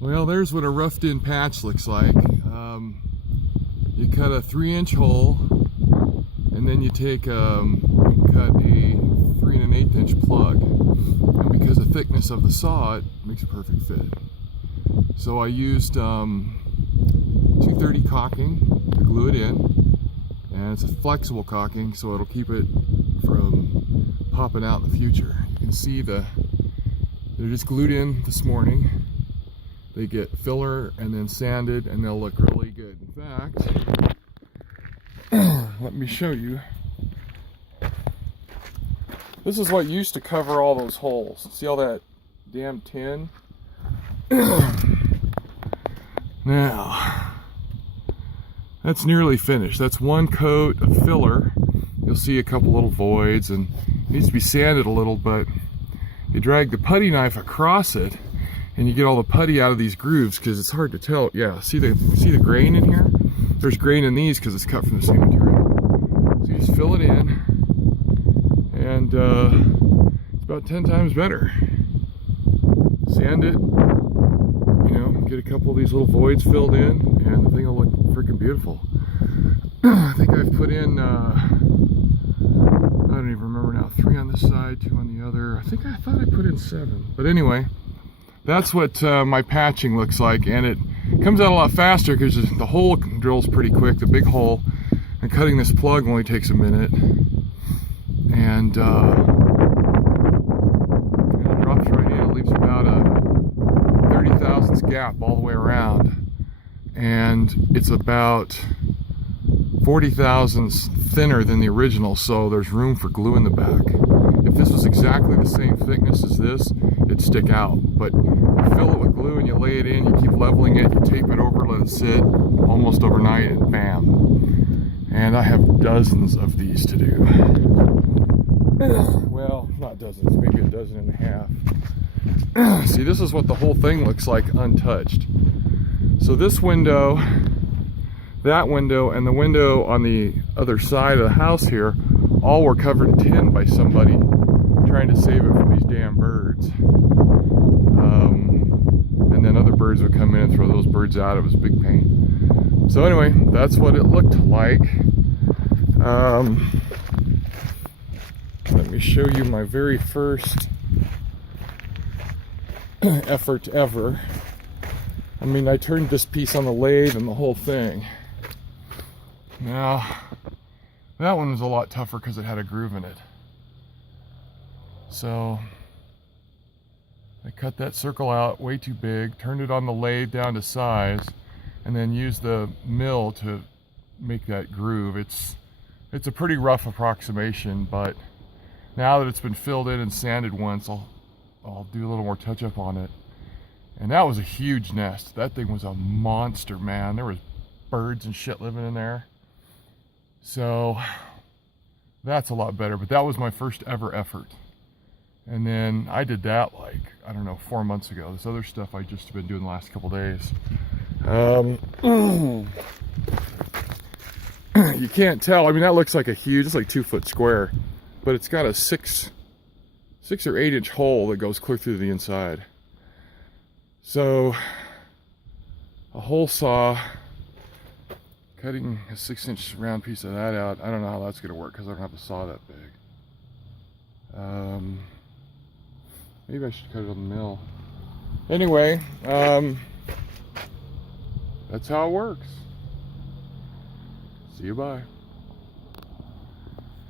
Well, there's what a roughed-in patch looks like. You cut a 3-inch hole, and then you take cut a 3 1/8-inch plug. And because of the thickness of the saw, it makes a perfect fit. So I used 230 caulking to glue it in, and it's a flexible caulking, so it'll keep it from popping out in the future. You can see they're just glued in this morning. They get filler and then sanded, and they'll look really good. In fact, let me show you. This is what used to cover all those holes. See all that damn tin? Now, that's nearly finished. That's one coat of filler. You'll see a couple little voids, and it needs to be sanded a little, but you drag the putty knife across it, and you get all the putty out of these grooves because it's hard to tell. Yeah, see the grain in here? There's grain in these because it's cut from the same material. So you just fill it in, and it's about 10 times better. Sand it, get a couple of these little voids filled in, and the thing will look freaking beautiful. I think I've put in, I don't even remember now, 3 on this side, 2 on the other. I thought I put in 7. But anyway, that's what my patching looks like, and it comes out a lot faster because the hole drills pretty quick, the big hole, and cutting this plug only takes a minute. And it drops right in. It leaves about a 30 thousandths gap all the way around, and it's about 40 thousandths thinner than the original, so there's room for glue in the back. If this was exactly the same thickness as this, it'd stick out, but you fill it with glue and you lay it in, you keep leveling it, you tape it over, let it sit almost overnight, and bam. And I have dozens of these to do. Well, not dozens, maybe a dozen and a half. See, this is what the whole thing looks like untouched. So this window, that window, and the window on the other side of the house here, all were covered in tin by somebody trying to save it from these damn birds. And then other birds would come in and throw those birds out. It was a big pain. So anyway, that's what it looked like. Let me show you my very first effort ever. I mean, I turned this piece on the lathe and the whole thing. Now, that one was a lot tougher because it had a groove in it. So, I cut that circle out way too big, turned it on the lathe down to size, and then used the mill to make that groove. It's a pretty rough approximation, but now that it's been filled in and sanded once, I'll do a little more touch up on it. And that was a huge nest. That thing was a monster, man. There was birds and shit living in there. So that's a lot better, but that was my first ever effort. And then I did that like, I don't know, 4 months ago. This other stuff I just been doing the last couple days. You can't tell. I mean, that looks like it's like 2 foot square, but it's got a 6 or 8 inch hole that goes clear through the inside. So a hole saw, cutting a 6-inch round piece of that out, I don't know how that's going to work because I don't have a saw that big. Maybe I should cut it on the mill. Anyway, that's how it works. See you, bye.